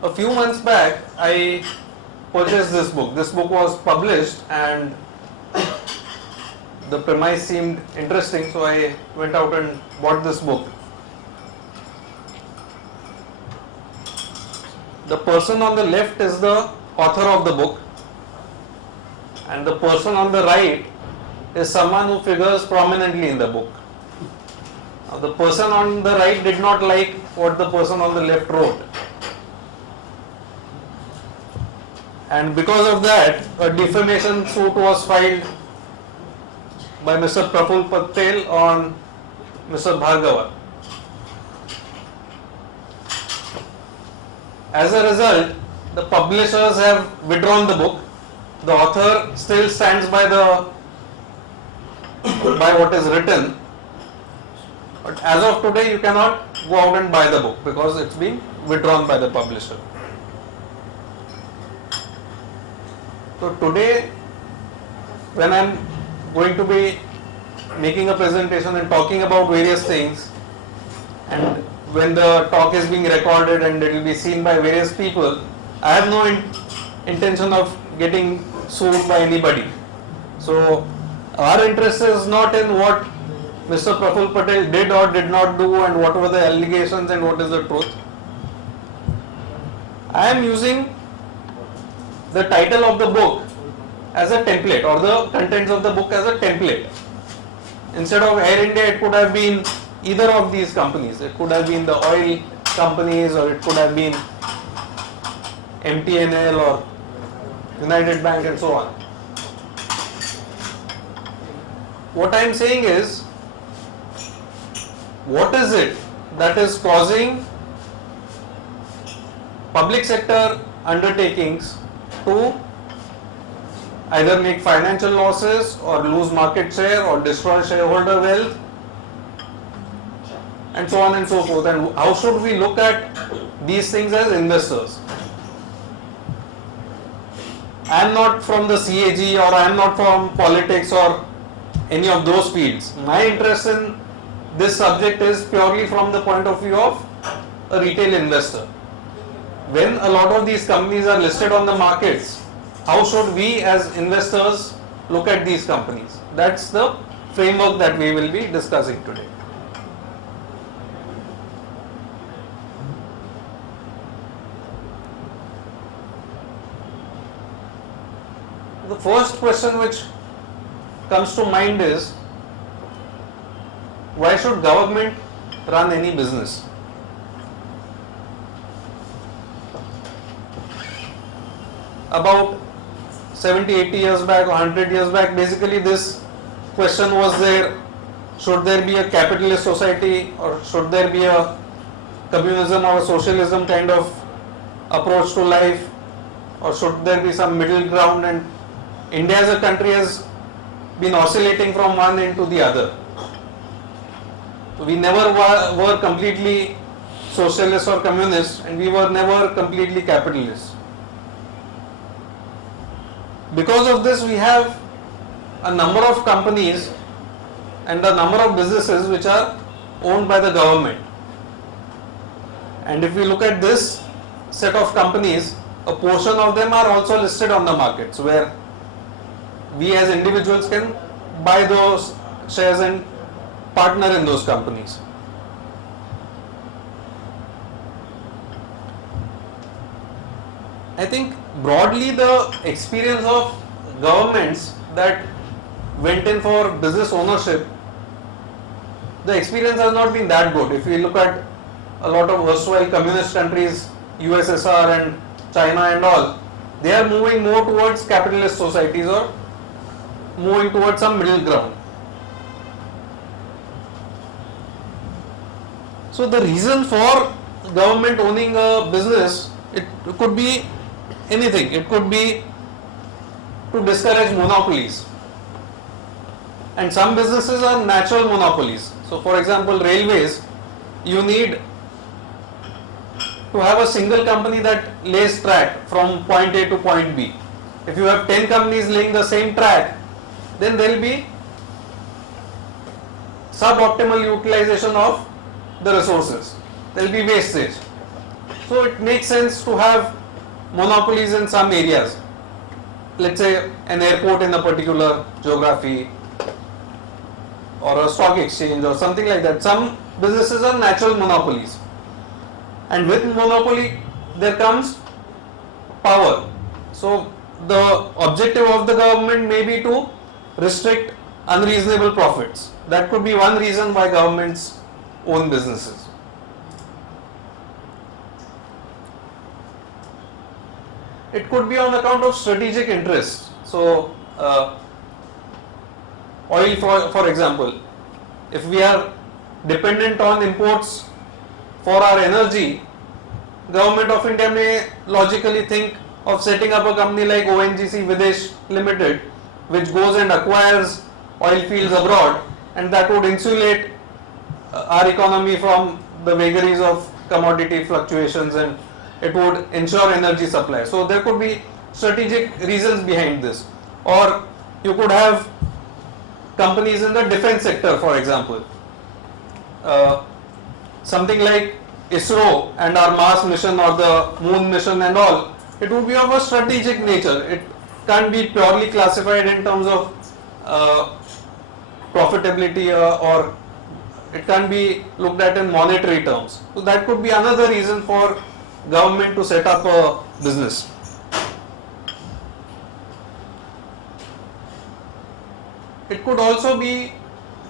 A few months back, I purchased this book. This book was published and the premise seemed interesting, so I went out and bought this book. The person on the left is the author of the book, and the person on the right is someone who figures prominently in the book. Now, the person on the right did not like what the person on the left wrote, and because of that, a defamation suit was filed by Mr. Praful Patel on Mr. Bhargava. As a result, the publishers have withdrawn the book. The author still stands by what is written, but as of today you cannot go out and buy the book because it's been withdrawn by the publisher. So today, when I'm going to be making a presentation and talking about various things, and when the talk is being recorded and it will be seen by various people, I have no intention of getting sued by anybody. So our interest is not in what Mr. Praful Patel did or did not do and what were the allegations and what is the truth. I am using the title of the book as a template, or the contents of the book as a template. Instead of Air India, it could have been either of these companies. It could have been the oil companies, or it could have been MTNL or United Bank and so on. What I am saying is, what is it that is causing public sector undertakings to either make financial losses or lose market share or destroy shareholder wealth and so on and so forth, and how should we look at these things as investors? I am not from the CAG, or I am not from politics or any of those fields. My interest in this subject is purely from the point of view of a retail investor. When a lot of these companies are listed on the markets, how should we as investors look at these companies? That's the framework that we will be discussing today. The first question which comes to mind is, why should government run any business? About 70-80 years back or 100 years back, basically this question was there: should there be a capitalist society, or should there be a communism or a socialism kind of approach to life, or should there be some middle ground? And India as a country has been oscillating from one end to the other. We never were completely socialist or communist, and we were never completely capitalist. Because of this, we have a number of companies and a number of businesses which are owned by the government. And if we look at this set of companies, a portion of them are also listed on the markets, where we as individuals can buy those shares and partner in those companies. I think broadly the experience of governments that went in for business ownership, the experience has not been that good. If we look at a lot of erstwhile communist countries, USSR and China and all, they are moving more towards capitalist societies or moving towards some middle ground. So the reason for government owning a business, it could be anything. It could be to discourage monopolies. And some businesses are natural monopolies. So for example, railways, you need to have a single company that lays track from point A to point B. If you have 10 companies laying the same track, then there will be suboptimal utilization of the resources. There will be wastage. So it makes sense to have monopolies in some areas. Let's say an airport in a particular geography, or a stock exchange or something like that. Some businesses are natural monopolies, and with monopoly there comes power. So the objective of the government may be to restrict unreasonable profits. That could be one reason why governments own businesses. It could be on account of strategic interest. So oil, for example, if we are dependent on imports for our energy, Government of India may logically think of setting up a company like ONGC Videsh Limited, which goes and acquires oil fields abroad, and that would insulate our economy from the vagaries of commodity fluctuations, and it would ensure energy supply. So there could be strategic reasons behind this. Or you could have companies in the defense sector, for example. Something like ISRO and our Mars mission or the moon mission and all, it would be of a strategic nature. It can't be purely classified in terms of profitability or it can't be looked at in monetary terms. So that could be another reason for government to set up a business. It could also be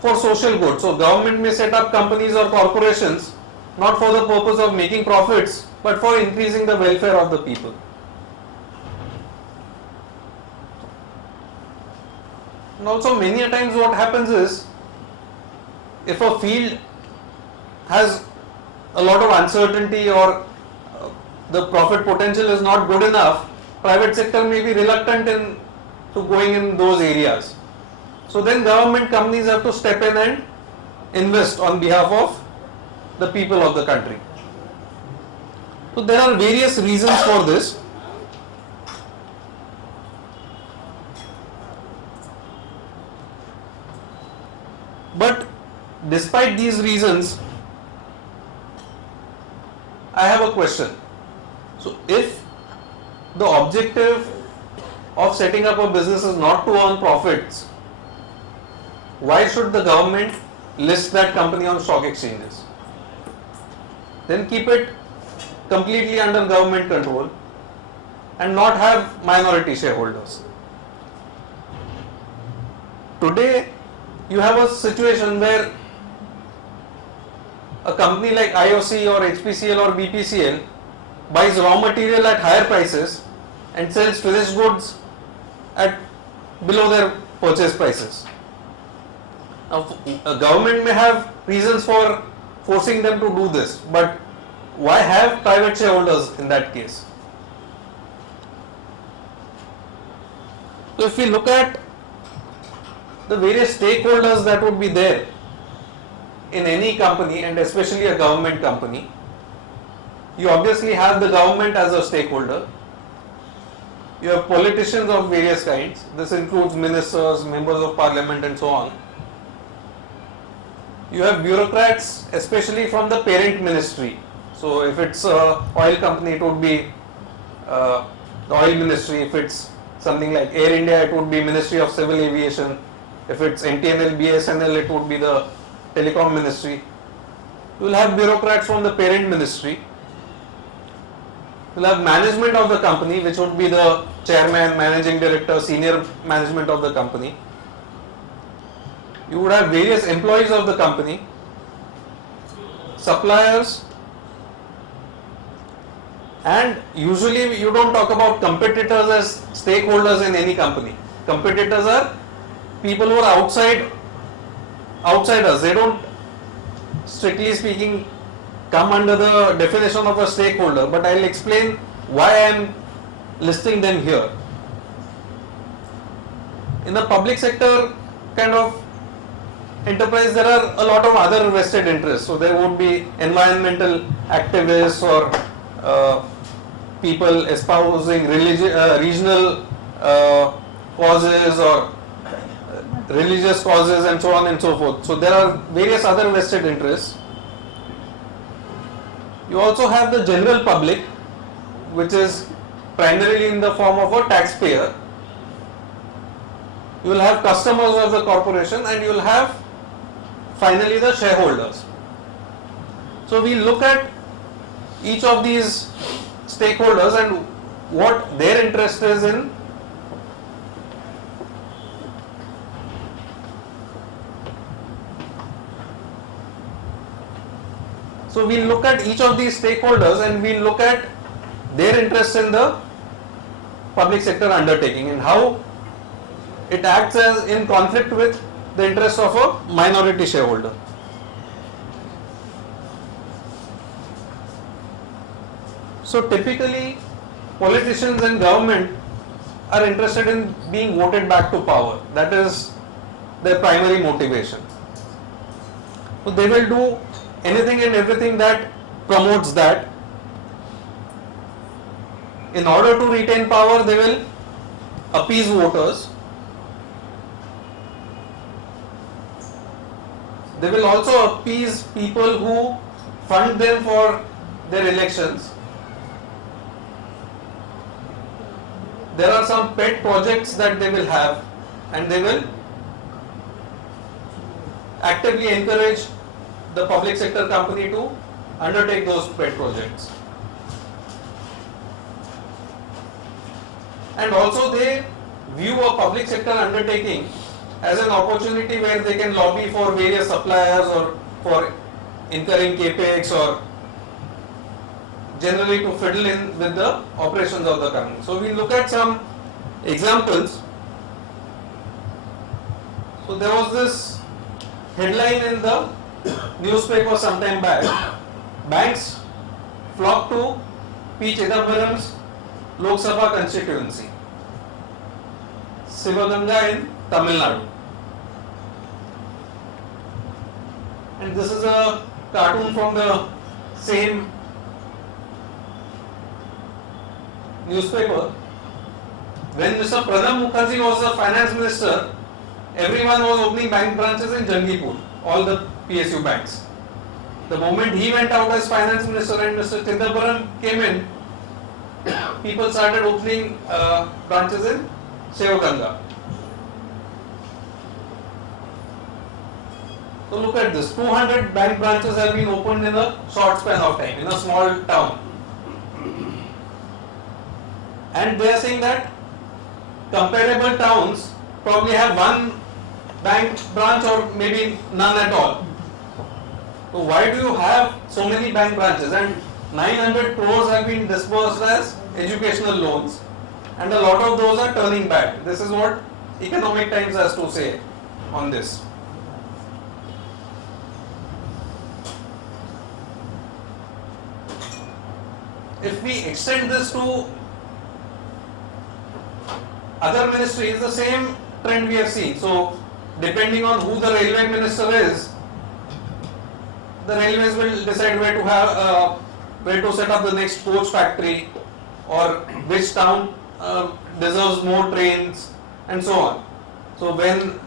for social good. So government may set up companies or corporations not for the purpose of making profits, but for increasing the welfare of the people. And also many a times what happens is, if a field has a lot of uncertainty or the profit potential is not good enough, private sector may be reluctant to going in those areas. So then government companies have to step in and invest on behalf of the people of the country. So there are various reasons for this. But despite these reasons, I have a question. So if the objective of setting up a business is not to earn profits, why should the government list that company on stock exchanges? Then keep it completely under government control and not have minority shareholders. Today, you have a situation where a company like IOC or HPCL or BPCL buys raw material at higher prices and sells finished goods at below their purchase prices. Now, a government may have reasons for forcing them to do this, but why have private shareholders in that case? So if we look at the various stakeholders that would be there in any company, and especially a government company, you obviously have the government as a stakeholder. You have politicians of various kinds. This includes ministers, members of parliament and so on. You have bureaucrats, especially from the parent ministry. So if it's a oil company, it would be the oil ministry. If it's something like Air India, it would be Ministry of Civil Aviation. If it's NTNL, BSNL, it would be the Telecom Ministry. You will have bureaucrats from the parent ministry. You will have management of the company, which would be the chairman, managing director, senior management of the company. You would have various employees of the company, suppliers, and usually you don't talk about competitors as stakeholders in any company. Competitors are people who are outsiders. They don't, strictly speaking, come under the definition of a stakeholder, but I'll explain why I am listing them here. In the public sector kind of enterprise, there are a lot of other vested interests. So there would be environmental activists or people espousing regional causes or religious causes and so on and so forth. So there are various other vested interests. You also have the general public, which is primarily in the form of a taxpayer. You will have customers of the corporation, and you will have finally the shareholders. So we look at each of these stakeholders and what their interest is in So we look at each of these stakeholders and we look at their interest in the public sector undertaking and how it acts as in conflict with the interest of a minority shareholder. So typically politicians and government are interested in being voted back to power. That is their primary motivation. So they will do anything and everything that promotes that. In order to retain power, they will appease voters. They will also appease people who fund them for their elections. There are some pet projects that they will have, and they will actively encourage the public sector company to undertake those pet projects. And also they view a public sector undertaking as an opportunity where they can lobby for various suppliers or for incurring capex or generally to fiddle in with the operations of the company. So we look at some examples. So there was this headline in the newspaper sometime back. Banks flock to P. Chidambaram's Lok Sabha constituency, Sivaganga in Tamil Nadu. And this is a cartoon from the same newspaper. When Mr. Pranab Mukherjee was the finance minister, everyone was opening bank branches in Jangipur, all the PSU banks. The moment he went out as finance minister and Mr. Chidambaram came in, people started opening branches in Sivaganga. So look at this, 200 bank branches have been opened in a short span of time, in a small town. And they are saying that comparable towns probably have one bank branch or maybe none at all. So why do you have so many bank branches? And 900 crores have been disbursed as educational loans, and a lot of those are turning bad. This is what Economic Times has to say on this. If we extend this to other ministries, the same trend we have seen. So depending on who the railway minister is, the railways will decide where to have where to set up the next coach factory, or which town deserves more trains, and so on. So when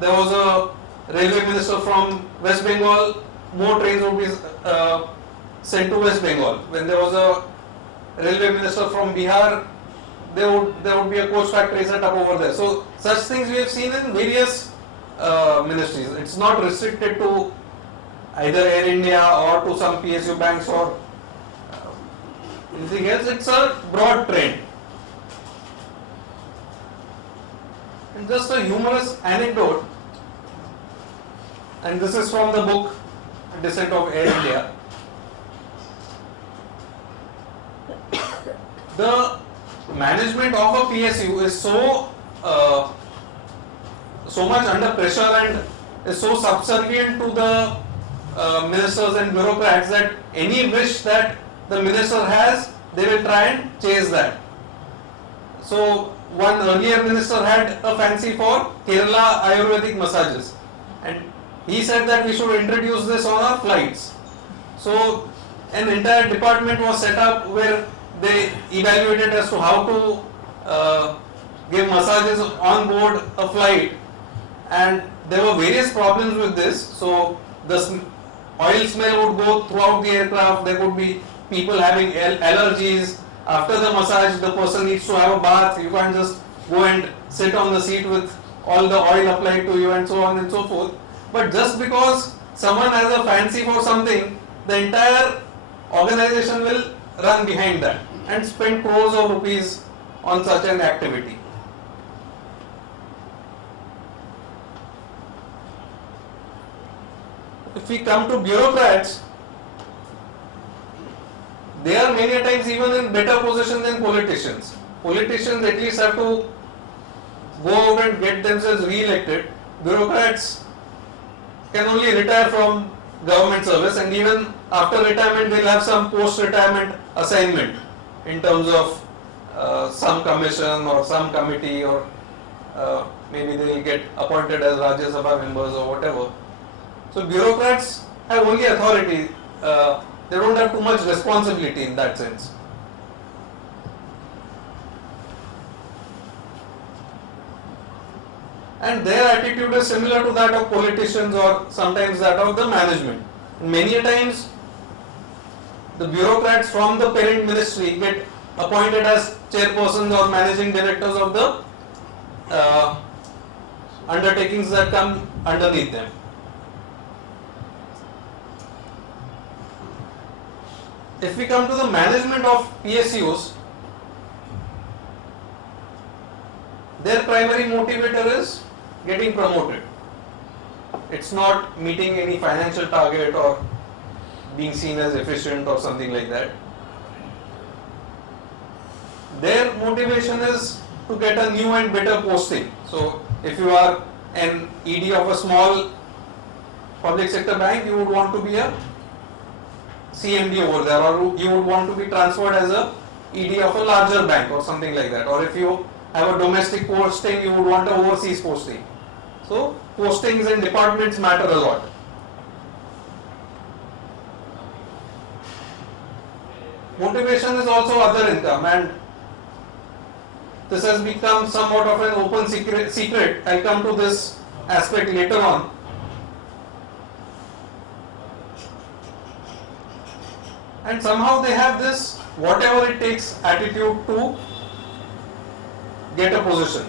there was a railway minister from West Bengal, more trains would be sent to West Bengal. When there was a railway minister from Bihar, there would be a coach factory set up over there. So such things we have seen in various ministries. It's not restricted to either Air India or to some PSU banks or anything else. It's a broad trend. And just a humorous anecdote, and this is from the book Descent of Air India. The management of a PSU is so much under pressure and is so subservient to the ministers and bureaucrats that any wish that the minister has, they will try and chase that. So one earlier minister had a fancy for Kerala Ayurvedic massages, and he said that we should introduce this on our flights. So an entire department was set up where they evaluated as to how to give massages on board a flight, and there were various problems with this. So the oil smell would go throughout the aircraft, there could be people having allergies. After the massage, the person needs to have a bath. You can't just go and sit on the seat with all the oil applied to you and so on and so forth. But just because someone has a fancy for something, the entire organization will run behind that and spend crores of rupees on such an activity. If we come to bureaucrats, they are many times even in better position than politicians. Politicians at least have to go out and get themselves re-elected. Bureaucrats can only retire from government service, and even after retirement they'll have some post-retirement assignment in terms of some commission or some committee, or maybe they'll get appointed as Rajya Sabha members or whatever. So bureaucrats have only authority, they don't have too much responsibility in that sense. And their attitude is similar to that of politicians or sometimes that of the management. Many times the bureaucrats from the parent ministry get appointed as chairpersons or managing directors of the undertakings that come underneath them. If we come to the management of PSUs, their primary motivator is getting promoted. It's not meeting any financial target or being seen as efficient or something like that. Their motivation is to get a new and better posting. So if you are an ED of a small public sector bank, you would want to be a CMD over there, or you would want to be transferred as a ED of a larger bank or something like that. Or if you have a domestic posting, you would want an overseas posting. So postings and departments matter a lot. Motivation is also other income, and this has become somewhat of an open secret. I'll come to this aspect later on. And somehow they have this whatever it takes attitude to get a position,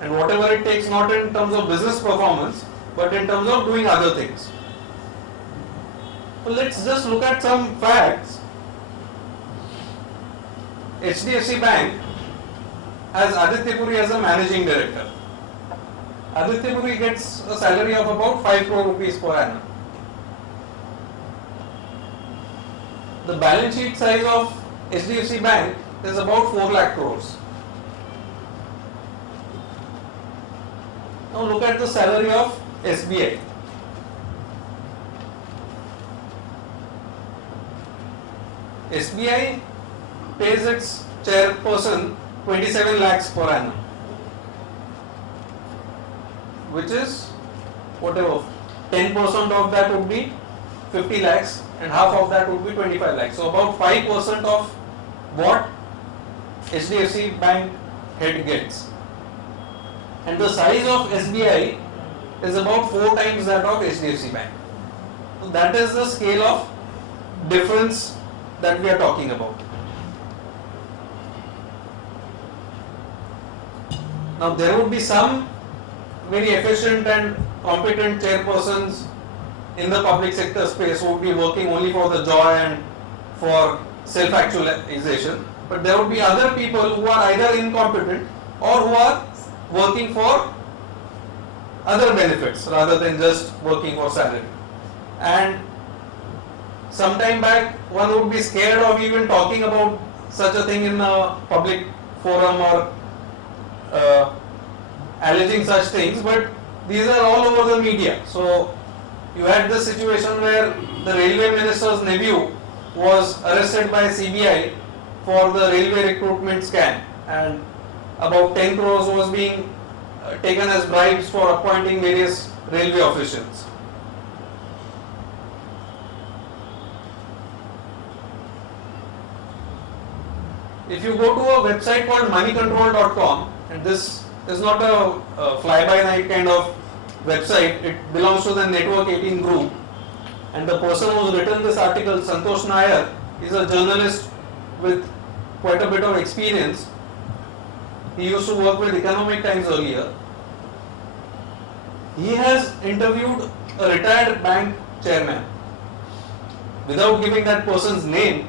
and whatever it takes not in terms of business performance but in terms of doing other things. So let's just look at some facts. HDFC Bank has Aditya Puri as a managing director. Aditya Puri gets a salary of about 5 crore rupees per annum. The balance sheet size of HDFC Bank is about 4 lakh crores. Now look at the salary of SBI. SBI pays its chairperson 27 lakhs per annum, which is whatever, 10% of that would be 50 lakhs and half of that would be 25 lakhs. So about 5% of what HDFC Bank head gets. And the size of SBI is about 4 times that of HDFC Bank. So that is the scale of difference that we are talking about. Now there would be some very efficient and competent chairpersons in the public sector space who would be working only for the joy and for self-actualization, but there would be other people who are either incompetent or who are working for other benefits rather than just working for salary. And some time back one would be scared of even talking about such a thing in a public forum or alleging such things, but these are all over the media. So you had this situation where the railway minister's nephew was arrested by CBI for the railway recruitment scam, and about 10 crores was being taken as bribes for appointing various railway officials. If you go to a website called moneycontrol.com, and this is not a fly-by-night kind of website, it belongs to the Network 18 group. And the person who's written this article, Santosh Nair, is a journalist with quite a bit of experience. He used to work with Economic Times earlier. He has interviewed a retired bank chairman without giving that person's name,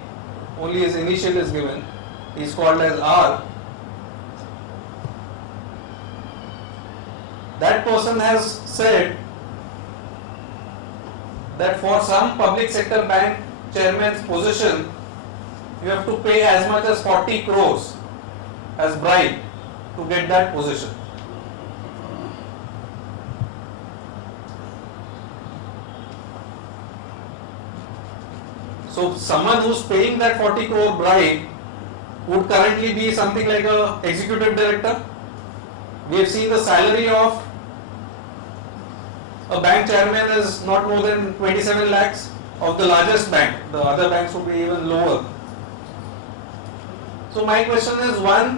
only his initial is given. He is called as R. That person has said that for some public sector bank chairman's position, you have to pay as much as 40 crores as bribe to get that position. So someone who's paying that 40 crore bribe would currently be something like a executive director. We have seen the salary of a bank chairman is not more than 27 lakhs of the largest bank. The other banks would be even lower. So my question is, one,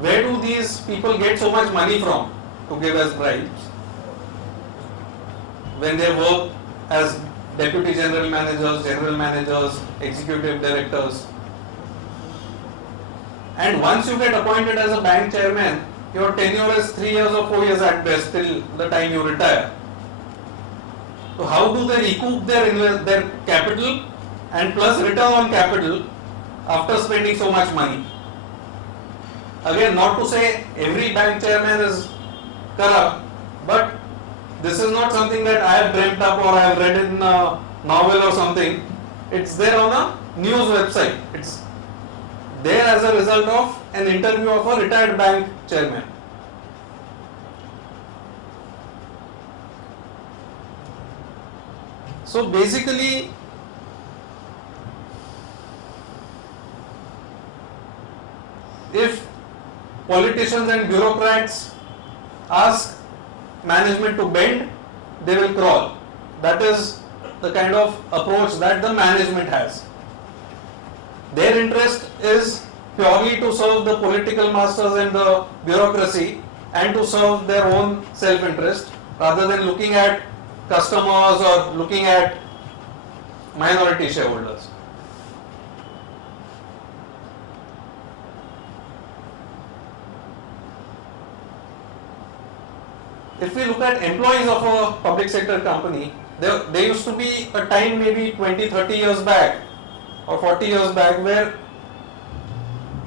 where do these people get so much money from to give as bribes when they work as deputy general managers, executive directors? And once you get appointed as a bank chairman, your tenure is 3 years or 4 years at best till the time you retire. So how do they recoup their capital and plus return on capital after spending so much money? Again, not to say every bank chairman is corrupt, but this is not something that I have dreamt up or I have read in a novel or something. It's there on a news website. It's there as a result of an interview of a retired bank chairman. So basically, if politicians and bureaucrats ask management to bend, they will crawl. That is the kind of approach that the management has. Their interest is purely to serve the political masters and the bureaucracy and to serve their own self-interest rather than looking at customers or looking at minority shareholders. If we look at employees of a public sector company, there used to be a time maybe 20-30 years back or 40 years back where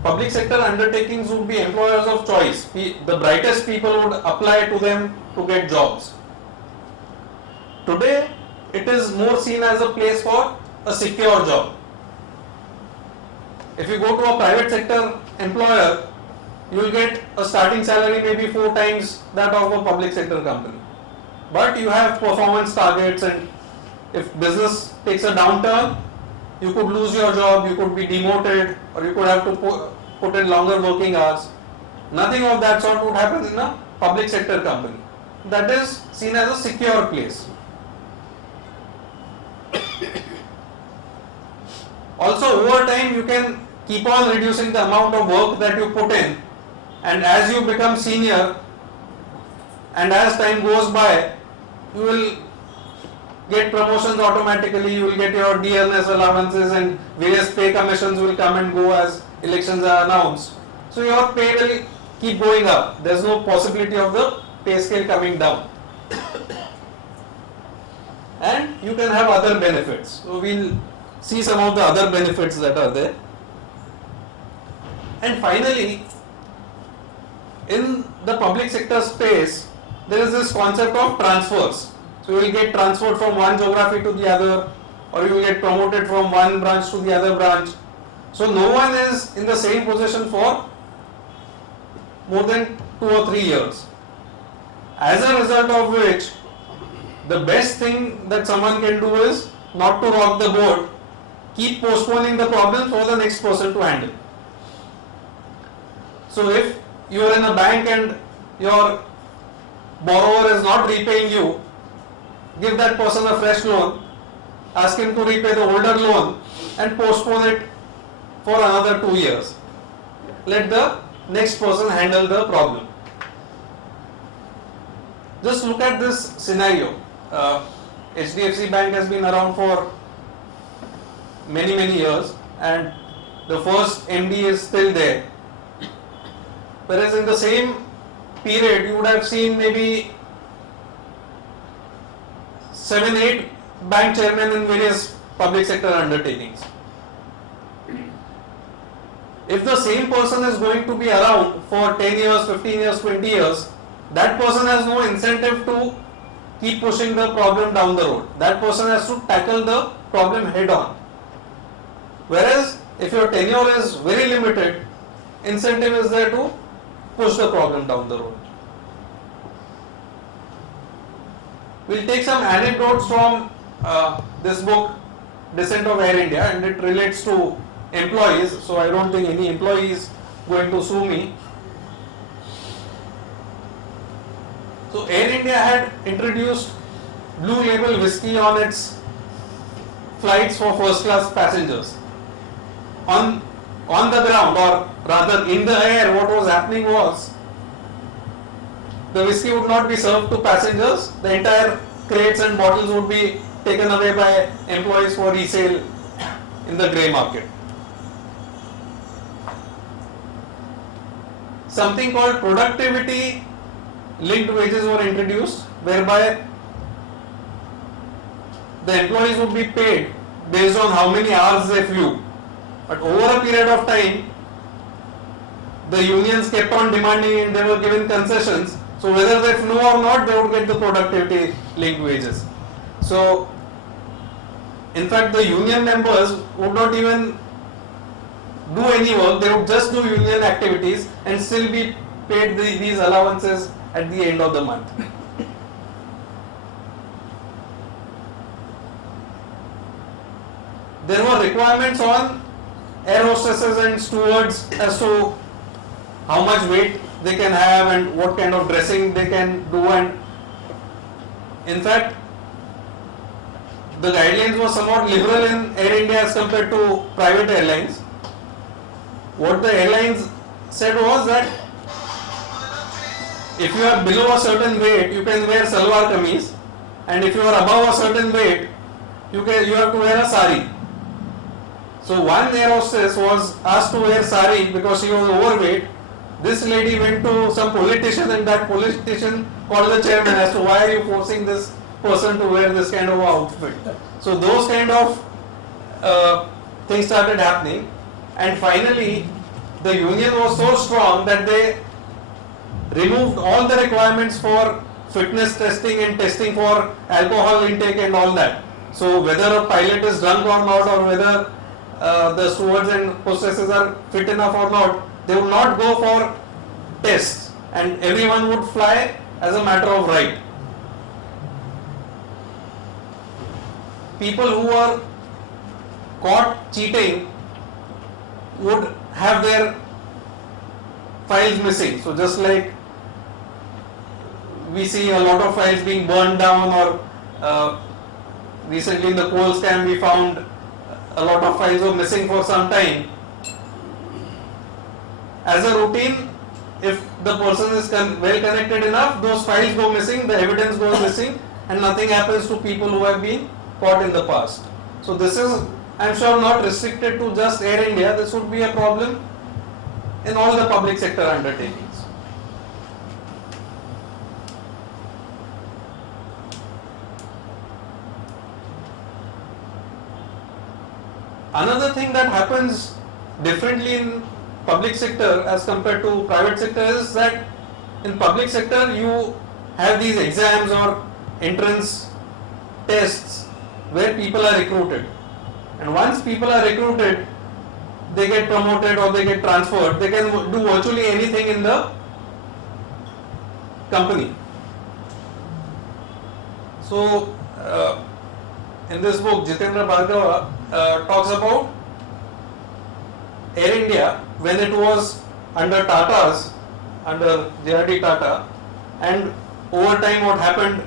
public sector undertakings would be employers of choice. The brightest people would apply to them to get jobs. Today, it is more seen as a place for a secure job. If you go to a private sector employer, you will get a starting salary maybe 4 times that of a public sector company. But you have performance targets, and if business takes a downturn, you could lose your job, you could be demoted, or you could have to put in longer working hours. Nothing of that sort would happen in a public sector company. That is seen as a secure place. Also, over time, you can keep on reducing the amount of work that you put in, and as you become senior and as time goes by, you will get promotions automatically, you will get your DLS allowances and various pay commissions will come and go as elections are announced. So your pay will keep going up. There is no possibility of the pay scale coming down. And you can have other benefits. So we will see some of the other benefits that are there. And finally, in the public sector space, there is this concept of transfers. So you will get transferred from one geography to the other, or you will get promoted from one branch to the other branch. So no one is in the same position for more than 2 or 3 years. As a result of which, the best thing that someone can do is not to rock the boat, keep postponing the problem for the next person to handle. So if you are in a bank and your borrower is not repaying you, give that person a fresh loan, ask him to repay the older loan and postpone it for another 2 years. Let the next person handle the problem. Just look at this scenario. HDFC Bank has been around for many years and the first MD is still there. Whereas in the same period you would have seen maybe 7-8 bank chairmen in various public sector undertakings. If the same person is going to be around for 10 years, 15 years, 20 years, that person has no incentive to keep pushing the problem down the road. That person has to tackle the problem head on. Whereas if your tenure is very limited, incentive is there to push the problem down the road. We'll take some anecdotes from this book, Descent of Air India, and it relates to employees, so I don't think any employee is going to sue me. So Air India had introduced Blue Label whiskey on its flights for first class passengers. On the ground, or rather in the air, what was happening was the whiskey would not be served to passengers, the entire crates and bottles would be taken away by employees for resale in the grey market. Something called productivity linked wages were introduced, whereby the employees would be paid based on how many hours they flew. But over a period of time, the unions kept on demanding and they were given concessions. So whether they flew or not, they would get the productivity linked wages. So in fact, the union members would not even do any work, they would just do union activities and still be paid these allowances at the end of the month. There were requirements on air hostesses and stewards as to how much weight they can have and what kind of dressing they can do, and in fact the guidelines were somewhat liberal in Air India as compared to private airlines. What the airlines said was that if you are below a certain weight, you can wear salwar kameez, and if you are above a certain weight, you have to wear a sari. So one air hostess was asked to wear sari because she was overweight. This lady went to some politician and that politician called the chairman as to why are you forcing this person to wear this kind of outfit. So those kind of things started happening, and finally the union was so strong that they removed all the requirements for fitness testing and testing for alcohol intake and all that. So whether a pilot is drunk or not, or whether the stewards and hostesses are fit enough or not, they would not go for tests and everyone would fly as a matter of right. People who were caught cheating would have their files missing. So just like we see a lot of files being burned down, or recently in the coal scam we found a lot of files were missing for some time. As a routine, if the person is well connected enough, those files go missing, the evidence goes missing, and nothing happens to people who have been caught in the past. So this is, I am sure, not restricted to just Air India. This would be a problem in all the public sector undertakings. Another thing that happens differently in public sector as compared to private sector is that in public sector you have these exams or entrance tests where people are recruited, and once people are recruited, they get promoted or they get transferred, they can do virtually anything in the company. So in this book, Jitendra Bhargava talks about Air India when it was under Tata's, under JRD Tata, and over time what happened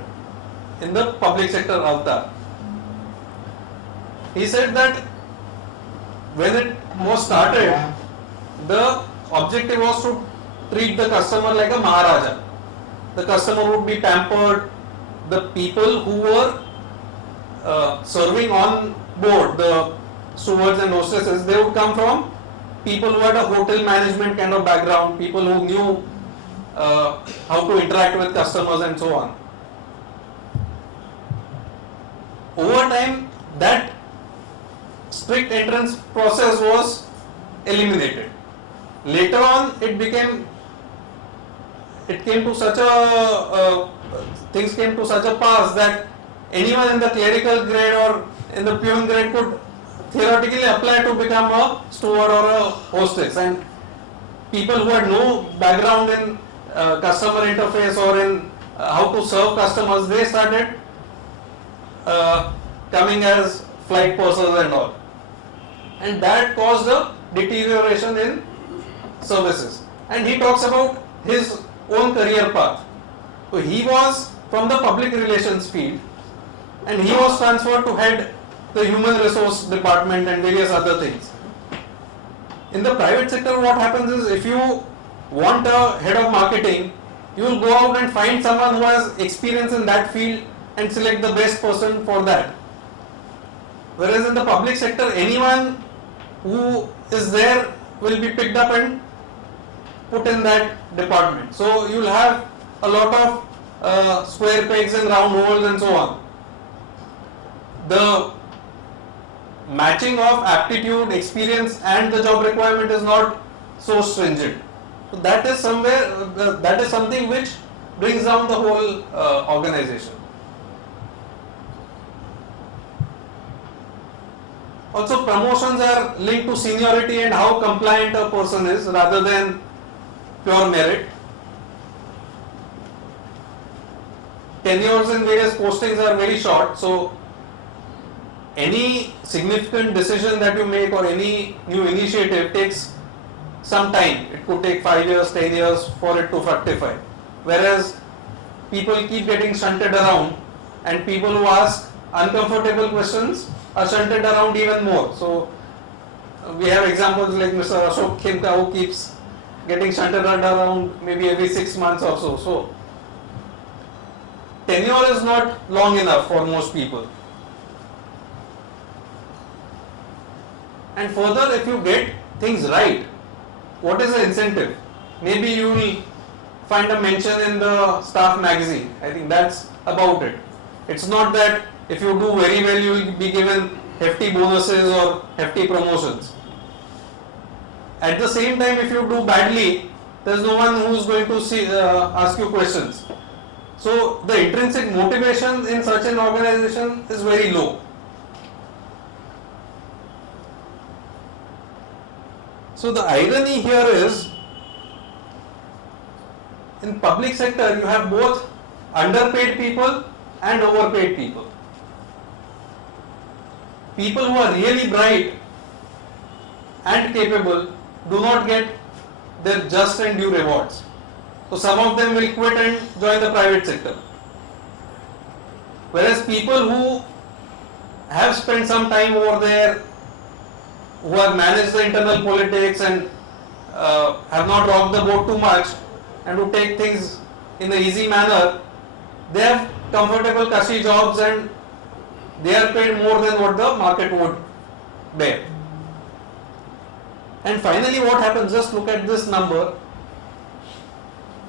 in the public sector avatar. He said that when it was started, the objective was to treat the customer like a Maharaja. The customer would be pampered. The people who were serving on board, the stewards and hostesses, they would come from people who had a hotel management kind of background, people who knew how to interact with customers and so on. Over time, that strict entrance process was eliminated. Later on, things came to such a pass that anyone in the clerical grade or in the peon grade could theoretically apply to become a steward or a hostess, and people who had no background in customer interface or in how to serve customers, they started coming as flight pursers and all, and that caused a deterioration in services. And he talks about his own career path. So he was from the public relations field, and he was transferred to head the human resource department and various other things. In the private sector, what happens is, if you want a head of marketing, you will go out and find someone who has experience in that field and select the best person for that. Whereas in the public sector, anyone who is there will be picked up and put in that department. So you will have a lot of square pegs and round holes and so on. The matching of aptitude, experience and the job requirement is not so stringent. So that is something which brings down the whole organization. Also, promotions are linked to seniority and how compliant a person is rather than pure merit. Tenures in various postings are very short, so any significant decision that you make or any new initiative takes some time. It could take 5 years, 10 years for it to fructify. Whereas people keep getting shunted around, and people who ask uncomfortable questions are shunted around even more. So we have examples like Mr. Ashok Khemka, who keeps getting shunted around maybe every 6 months or so. So tenure is not long enough for most people. And further, if you get things right, what is the incentive? Maybe you will find a mention in the staff magazine. I think that's about it. It's not that if you do very well, you will be given hefty bonuses or hefty promotions. At the same time, if you do badly, there's no one who is going to ask you questions. So the intrinsic motivation in such an organization is very low. So the irony here is, in public sector you have both underpaid people and overpaid people. People who are really bright and capable do not get their just and due rewards. So some of them will quit and join the private sector. Whereas people who have spent some time over there, who have managed the internal politics and have not rocked the boat too much and who take things in an easy manner, they have comfortable cushy jobs and they are paid more than what the market would bear. And finally, what happens, just look at this number.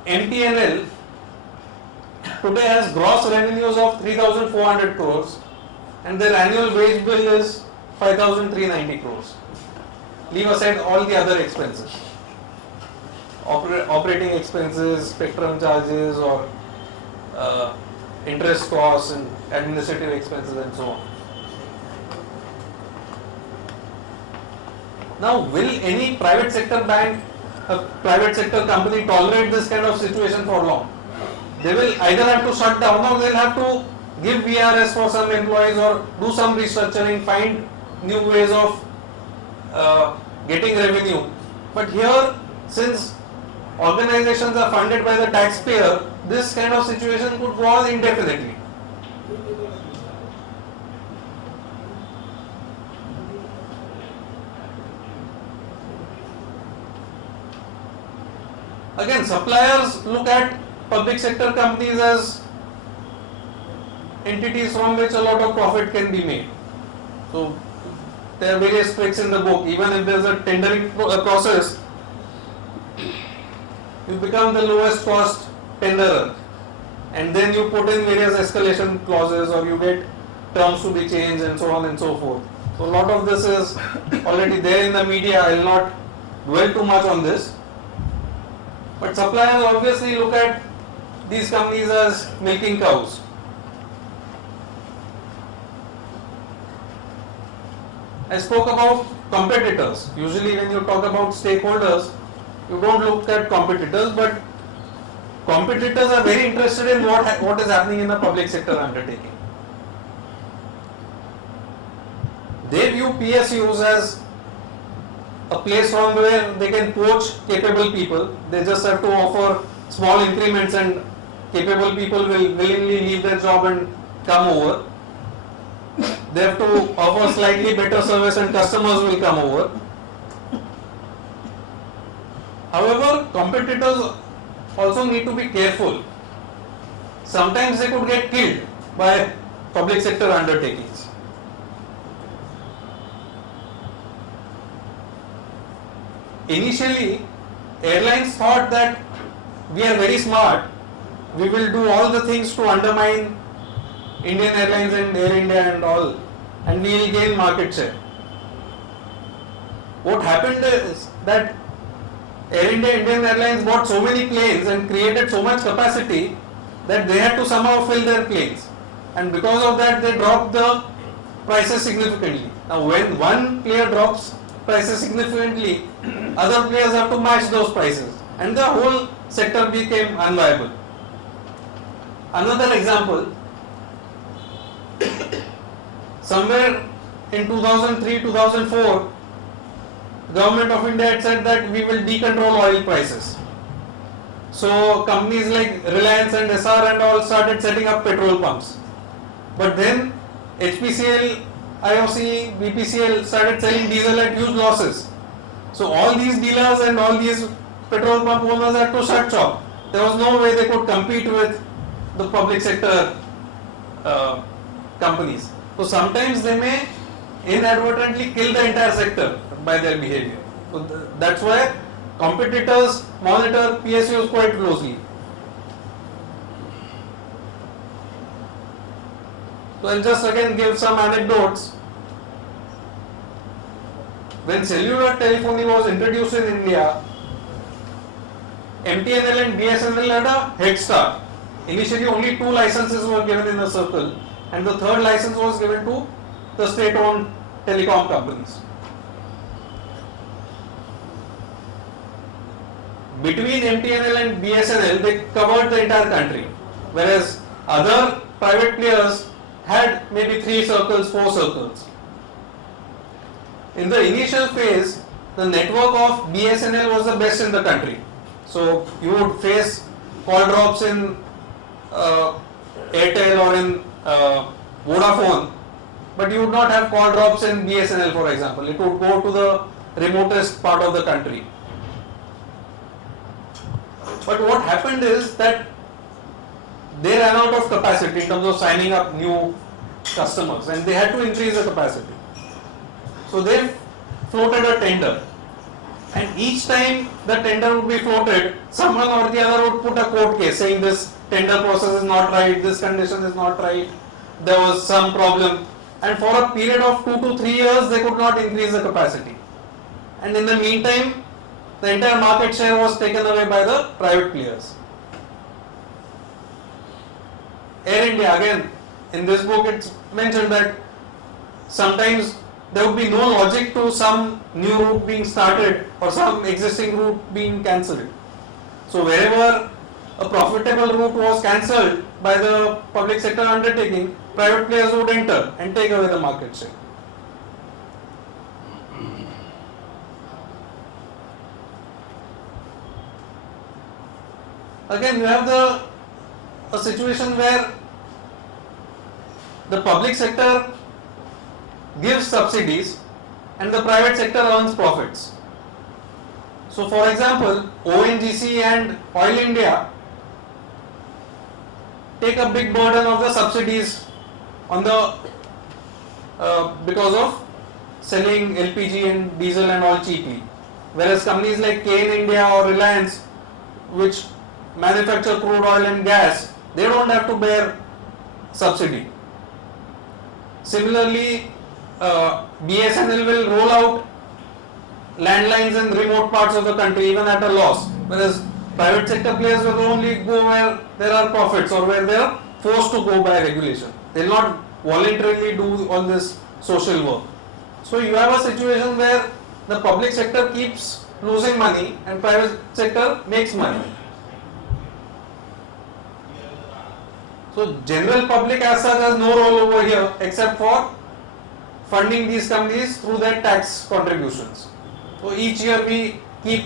MTNL today has gross revenues of 3,400 crores and their annual wage bill is 5,390 crores. Leave aside all the other expenses, operating expenses, spectrum charges or interest costs and administrative expenses and so on. Now, will any private sector bank, a private sector company tolerate this kind of situation for long? They will either have to shut down or they'll have to give VRS for some employees or do some restructuring, find new ways of getting revenue. But here, since organizations are funded by the taxpayer, this kind of situation could go on indefinitely. Again, suppliers look at public sector companies as entities from which a lot of profit can be made. So there are various tricks in the book. Even if there is a tendering process, you become the lowest cost tenderer, and then you put in various escalation clauses, or you get terms to be changed, and so on and so forth. So a lot of this is already there in the media. I will not dwell too much on this. But suppliers obviously look at these companies as milking cows. I spoke about competitors. Usually when you talk about stakeholders, you don't look at competitors, but competitors are very interested in what is happening in the public sector undertaking. They view PSUs as a place from where they can poach capable people. They just have to offer small increments, and capable people will willingly leave their job and come over. They have to offer slightly better service, and customers will come over. However, competitors also need to be careful. Sometimes they could get killed by public sector undertakings. Initially, airlines thought that we are very smart, we will do all the things to undermine Indian Airlines and Air India and all, and we will gain market share. What happened is that Air India, Indian Airlines bought so many planes and created so much capacity that they had to somehow fill their planes, and because of that they dropped the prices significantly. Now when one player drops prices significantly, other players have to match those prices, and the whole sector became unviable. Another example, somewhere in 2003-2004, Government of India had said that we will decontrol oil prices. So companies like Reliance and SR and all started setting up petrol pumps. But then HPCL, IOC, BPCL started selling diesel at huge losses. So all these dealers and all these petrol pump owners had to shut shop. There was no way they could compete with the public sector companies. So sometimes they may inadvertently kill the entire sector by their behavior. So that's why competitors monitor PSUs quite closely. So I'll just again give some anecdotes. When cellular telephony was introduced in India, MTNL and BSNL had a head start. Initially only 2 licenses were given in a circle, and the third license was given to the state-owned telecom companies. Between MTNL and BSNL, they covered the entire country, whereas other private players had maybe 3 circles, 4 circles. In the initial phase, the network of BSNL was the best in the country. So you would face call drops in Airtel or in Vodafone, but you would not have call drops in BSNL, for example. It would go to the remotest part of the country. But what happened is that they ran out of capacity in terms of signing up new customers, and they had to increase the capacity. So they floated a tender, and each time the tender would be floated, someone or the other would put a court case saying this tender process is not right, this condition is not right, there was some problem, and for a period of 2 to 3 years they could not increase the capacity. And in the meantime, the entire market share was taken away by the private players. Air India, again, in this book it's mentioned that sometimes there would be no logic to some new route being started or some existing route being cancelled. So wherever a profitable route was cancelled by the public sector undertaking, private players would enter and take away the market share. Again, you have a situation where the public sector gives subsidies and the private sector earns profits. So for example, ONGC and Oil India take a big burden of the subsidies on the because of selling LPG and diesel and all cheaply. Whereas companies like K in India or Reliance, which manufacture crude oil and gas, they don't have to bear subsidy. Similarly, BSNL will roll out landlines in remote parts of the country even at a loss, whereas private sector players will only go where there are profits or where they are forced to go by regulation. They will not voluntarily do all this social work. So you have a situation where the public sector keeps losing money and private sector makes money. So general public as such has no role over here except for funding these companies through their tax contributions. So each year we keep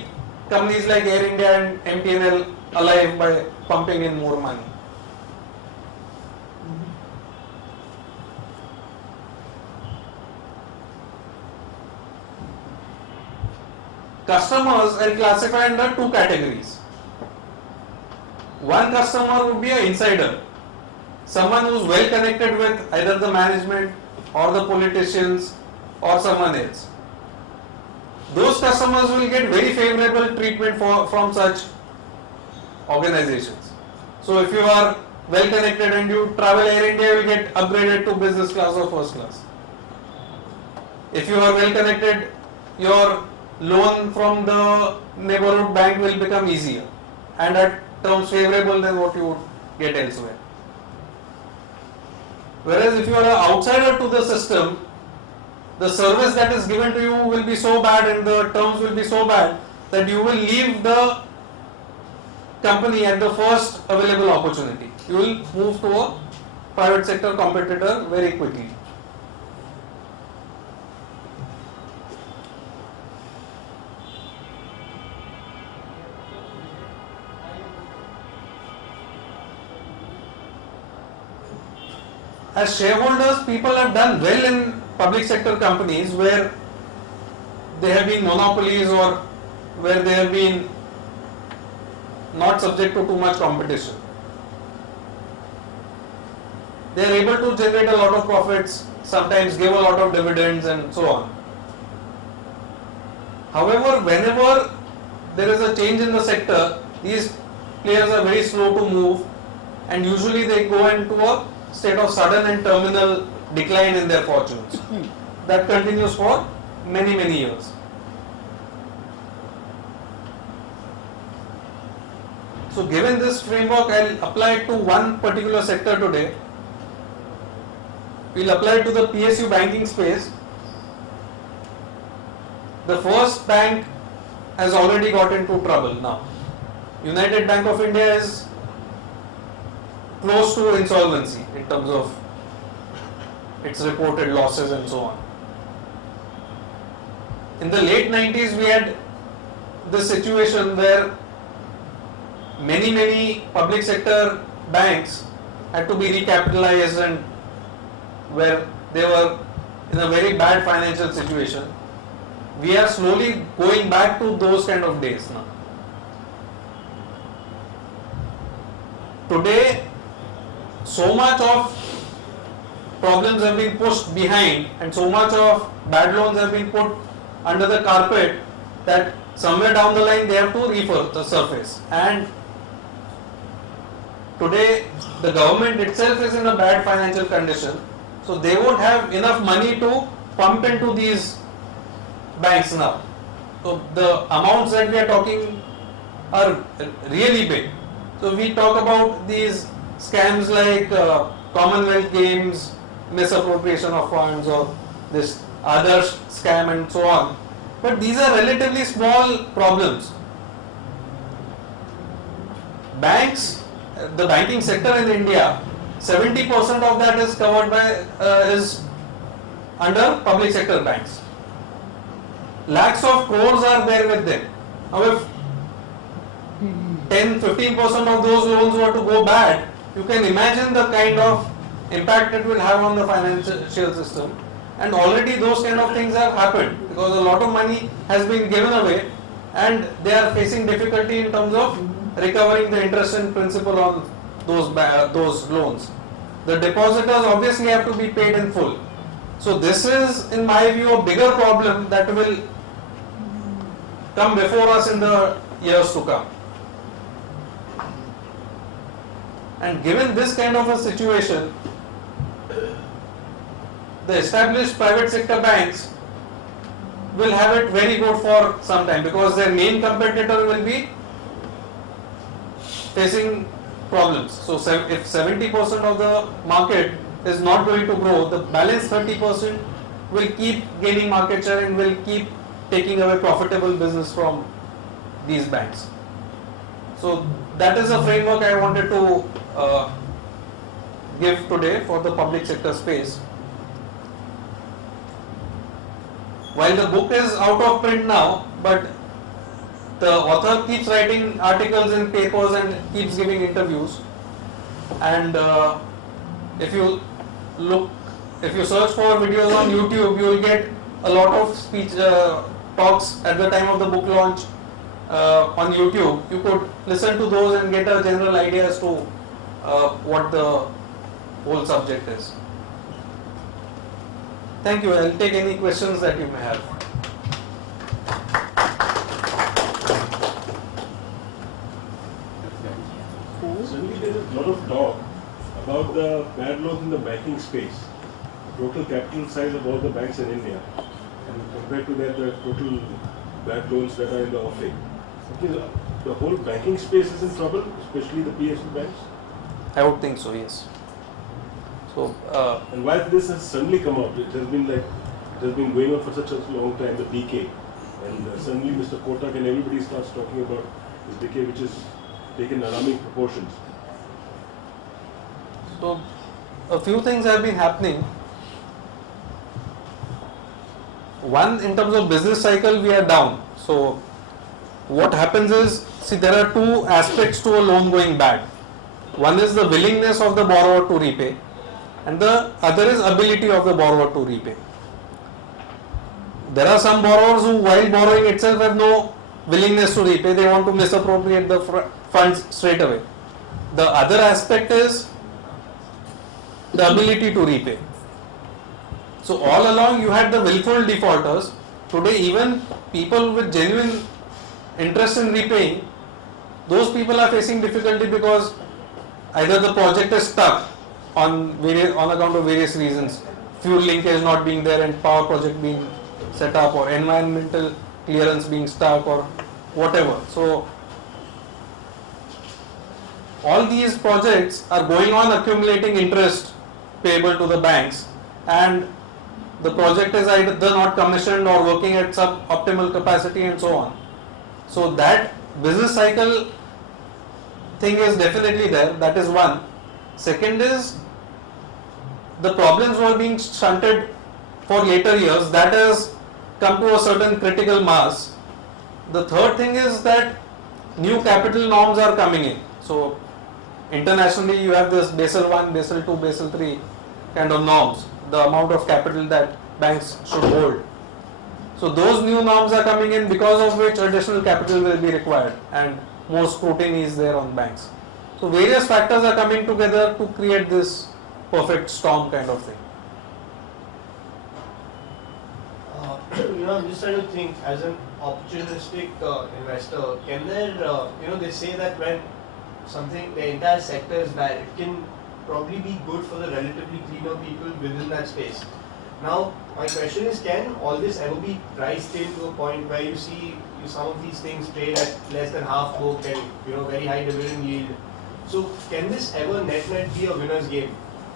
companies like Air India and MTNL alive by pumping in more money. Customers are classified under two categories. One customer would be an insider, someone who is well connected with either the management or the politicians or someone else. Those customers will get very favorable treatment from such organizations. So if you are well connected and you travel Air India, you will get upgraded to business class or first class. If you are well connected, your loan from the neighborhood bank will become easier and at terms favorable than what you would get elsewhere. Whereas if you are an outsider to the system, the service that is given to you will be so bad and the terms will be so bad that you will leave the company at the first available opportunity. You will move to a private sector competitor very quickly. As shareholders, people have done well in public sector companies where they have been monopolies or where they have been not subject to too much competition. They are able to generate a lot of profits, sometimes give a lot of dividends and so on. However, whenever there is a change in the sector, these players are very slow to move and usually they go into a state of sudden and terminal decline in their fortunes. That continues for many years. So given this framework, I'll apply it to one particular sector today. We'll apply it to the PSU banking space. The first bank has already got into trouble now. United Bank of India is close to insolvency in terms of its reported losses and so on. In the late 90s, we had this situation where many public sector banks had to be recapitalized and where they were in a very bad financial situation. We are slowly going back to those kind of days now. Today, so much of problems have been pushed behind and so much of bad loans have been put under the carpet that somewhere down the line they have to resurface. And today the government itself is in a bad financial condition, so they won't have enough money to pump into these banks now. So the amounts that we are talking are really big. So we talk about these scams like Commonwealth Games, misappropriation of funds or this other scam and so on. But these are relatively small problems. Banks, the banking sector in India, 70% of that is covered by, is under public sector banks. Lakhs of crores are there with them. Now if 10-15% of those loans were to go bad, you can imagine the kind of impact it will have on the financial system. And already those kind of things have happened because a lot of money has been given away and they are facing difficulty in terms of recovering the interest and principal on those loans. the depositors obviously have to be paid in full. So this is, in my view, a bigger problem that will come before us in the years to come. And given this kind of a situation, the established private sector banks will have it very good for some time, because their main competitor will be facing problems. So if 70% of the market is not going to grow, the balance 30% will keep gaining market share and will keep taking away profitable business from these banks. So that is a framework I wanted to give today for the public sector space. While the book is out of print now, but the author keeps writing articles in papers and keeps giving interviews. And if you search for videos on YouTube, you will get a lot of speech talks at the time of the book launch on YouTube. You could listen to those and get a general idea as to what the whole subject is. Thank you. I'll take any questions that you may have. Suddenly there is a lot of talk about the bad loans in the banking space. Total capital size of all the banks in India, and compared to that, the total bad loans that are in the offing. The whole banking space is in trouble, especially the PSU banks. I would think so, yes. So, and why this has suddenly come out? It has been going on for such a long time, the decay, and suddenly Mr. Kotak and everybody starts talking about this decay, which is taken alarming proportions. So, a few things have been happening. One, in terms of business cycle, we are down. So, what happens is, see, there are two aspects to a loan going bad. One is the willingness of the borrower to repay, and the other is ability of the borrower to repay. There are some borrowers who, while borrowing itself, have no willingness to repay. They want to misappropriate the funds straight away. The other aspect is the ability to repay. So all along you had the willful defaulters. Today even people with genuine interest in repaying, those people are facing difficulty because either the project is stuck on account of various reasons, fuel linkage not being there and power project being set up, or environmental clearance being stuck, or whatever. So all these projects are going on accumulating interest payable to the banks, and the project is either not commissioned or working at suboptimal capacity and so on. So that business cycle thing is definitely there. That is one. Second is the problems were being shunted for later years. That has come to a certain critical mass. The third thing is that new capital norms are coming in. So internationally you have this Basel 1, Basel 2, Basel 3 kind of norms, the amount of capital that banks should hold. So those new norms are coming in, because of which additional capital will be required and more scrutiny is there on banks. So various factors are coming together to create this perfect storm kind of thing. I'm just trying to think, as an opportunistic investor, can there, they say that when the entire sector is bad, it can probably be good for the relatively cleaner people within that space. Now, my question is, can all this ever be priced in to a point where you see some of these things trade at less than half book and very high dividend yield? So, can this ever net be a winner's game?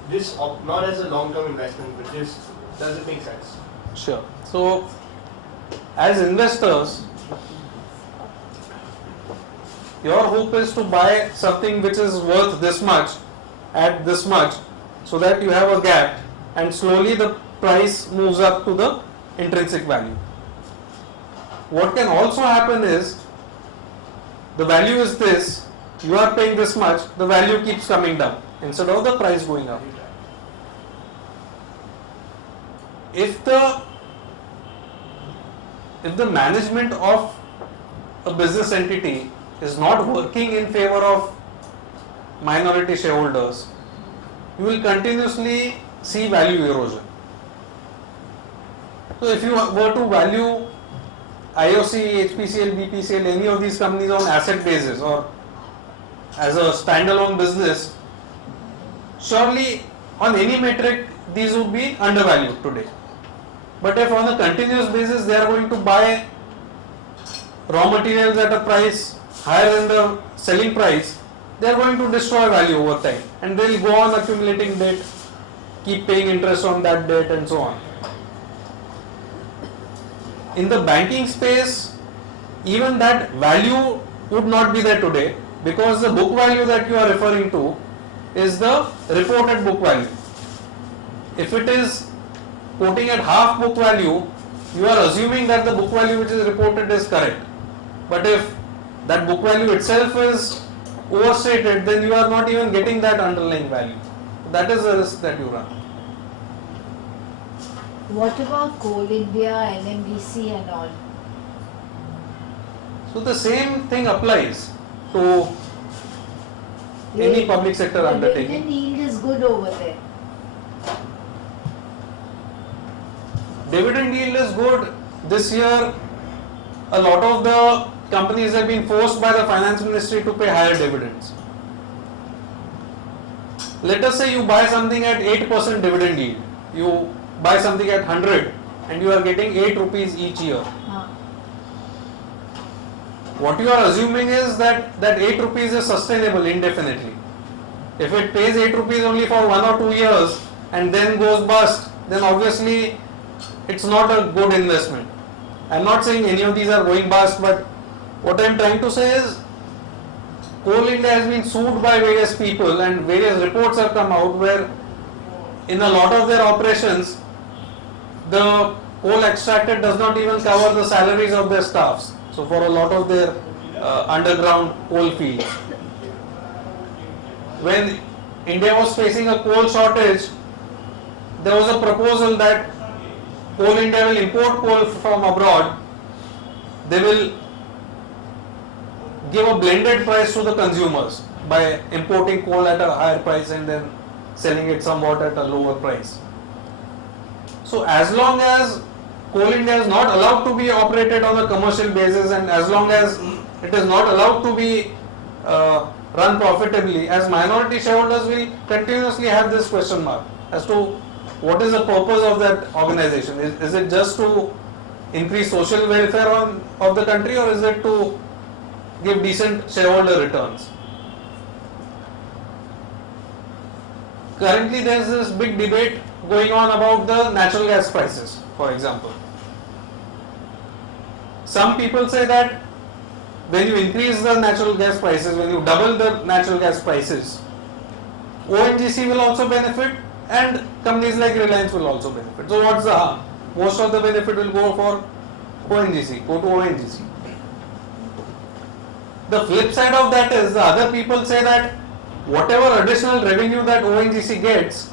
This not as a long-term investment, but just does it make sense? Sure. So, as investors, your hope is to buy something which is worth this much at this much, so that you have a gap and slowly the price moves up to the intrinsic value. What can also happen is, the value is this, you are paying this much, the value keeps coming down instead of the price going up. If the management of a business entity is not working in favor of minority shareholders, you will continuously see value erosion. So if you were to value IOC, HPCL, BPCL, any of these companies on asset basis or as a standalone business, surely on any metric these would be undervalued today. But if on a continuous basis they are going to buy raw materials at a price higher than the selling price, they are going to destroy value over time and they will go on accumulating debt, keep paying interest on that debt and so on. In the banking space, even that value would not be there today because the book value that you are referring to is the reported book value. If it is quoting at half book value, you are assuming that the book value which is reported is correct. But if that book value itself is overstated, then you are not even getting that underlying value. That is the risk that you run. What about Coal India, NMDC and all? So the same thing applies to any public sector The undertaking. dividend yield is good over there. Dividend yield is good. This year, a lot of the companies have been forced by the finance ministry to pay higher dividends. Let us say you buy something at 8% dividend yield. You buy something at 100 and you are getting 8 rupees each year. What you are assuming is that 8 rupees is sustainable indefinitely. If it pays 8 rupees only for 1 or 2 years and then goes bust, then obviously it's not a good investment. I am not saying any of these are going bust, but what I am trying to say is Coal India has been sued by various people and various reports have come out where in a lot of their operations the coal extracted does not even cover the salaries of their staffs. So for a lot of their underground coal fields. When India was facing a coal shortage, there was a proposal that Coal India will import coal from abroad. They will give a blended price to the consumers by importing coal at a higher price and then selling it somewhat at a lower price. So as long as Coal India is not allowed to be operated on a commercial basis and as long as it is not allowed to be run profitably, as minority shareholders will continuously have this question mark as to what is the purpose of that organization. Is it just to increase social welfare of the country or is it to give decent shareholder returns? Currently there is this big debate going on about the natural gas prices, for example. Some people say that when you increase the natural gas prices, when you double the natural gas prices, ONGC will also benefit and companies like Reliance will also benefit. So what's the harm? Most of the benefit will go for ONGC, go to ONGC. The flip side of that is the other people say that whatever additional revenue that ONGC gets,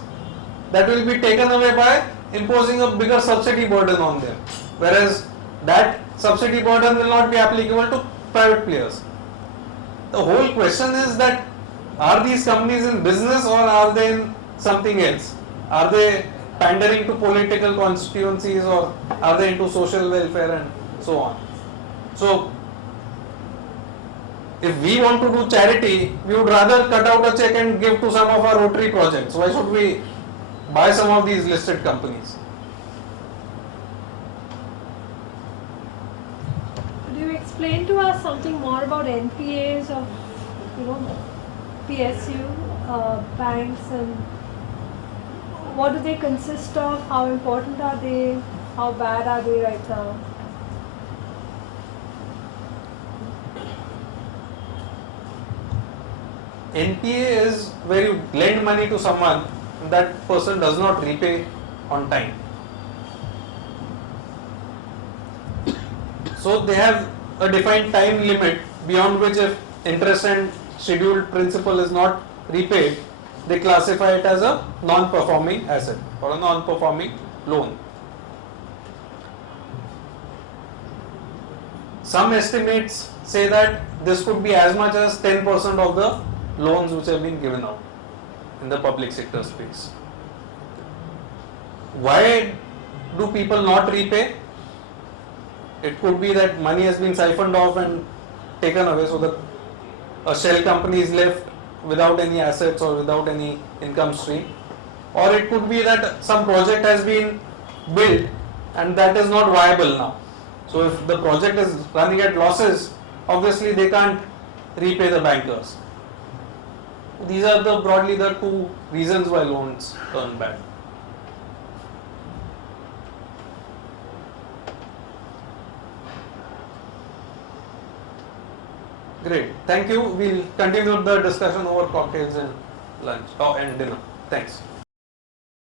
that will be taken away by imposing a bigger subsidy burden on them. Whereas that subsidy burden will not be applicable to private players. The whole question is that are these companies in business or are they in something else? Are they pandering to political constituencies or are they into social welfare and so on? So if we want to do charity, we would rather cut out a check and give to some of our Rotary projects. Why should we buy some of these listed companies? Could you explain to us something more about NPAs of, PSU, banks, and what do they consist of? How important are they? How bad are they right now? NPA is where you lend money to someone and that person does not repay on time. So they have a defined time limit beyond which if interest and scheduled principal is not repaid, they classify it as a non-performing asset or a non-performing loan. Some estimates say that this could be as much as 10% of the loans which have been given out. in the public sector space. Why do people not repay? It could be that money has been siphoned off and taken away, so that a shell company is left without any assets or without any income stream. Or it could be that some project has been built and that is not viable now. So if the project is running at losses, obviously they can't repay the bankers. These are broadly the two reasons why loans turn bad. Great. Thank you. We'll continue the discussion over cocktails and lunch and dinner. Thanks.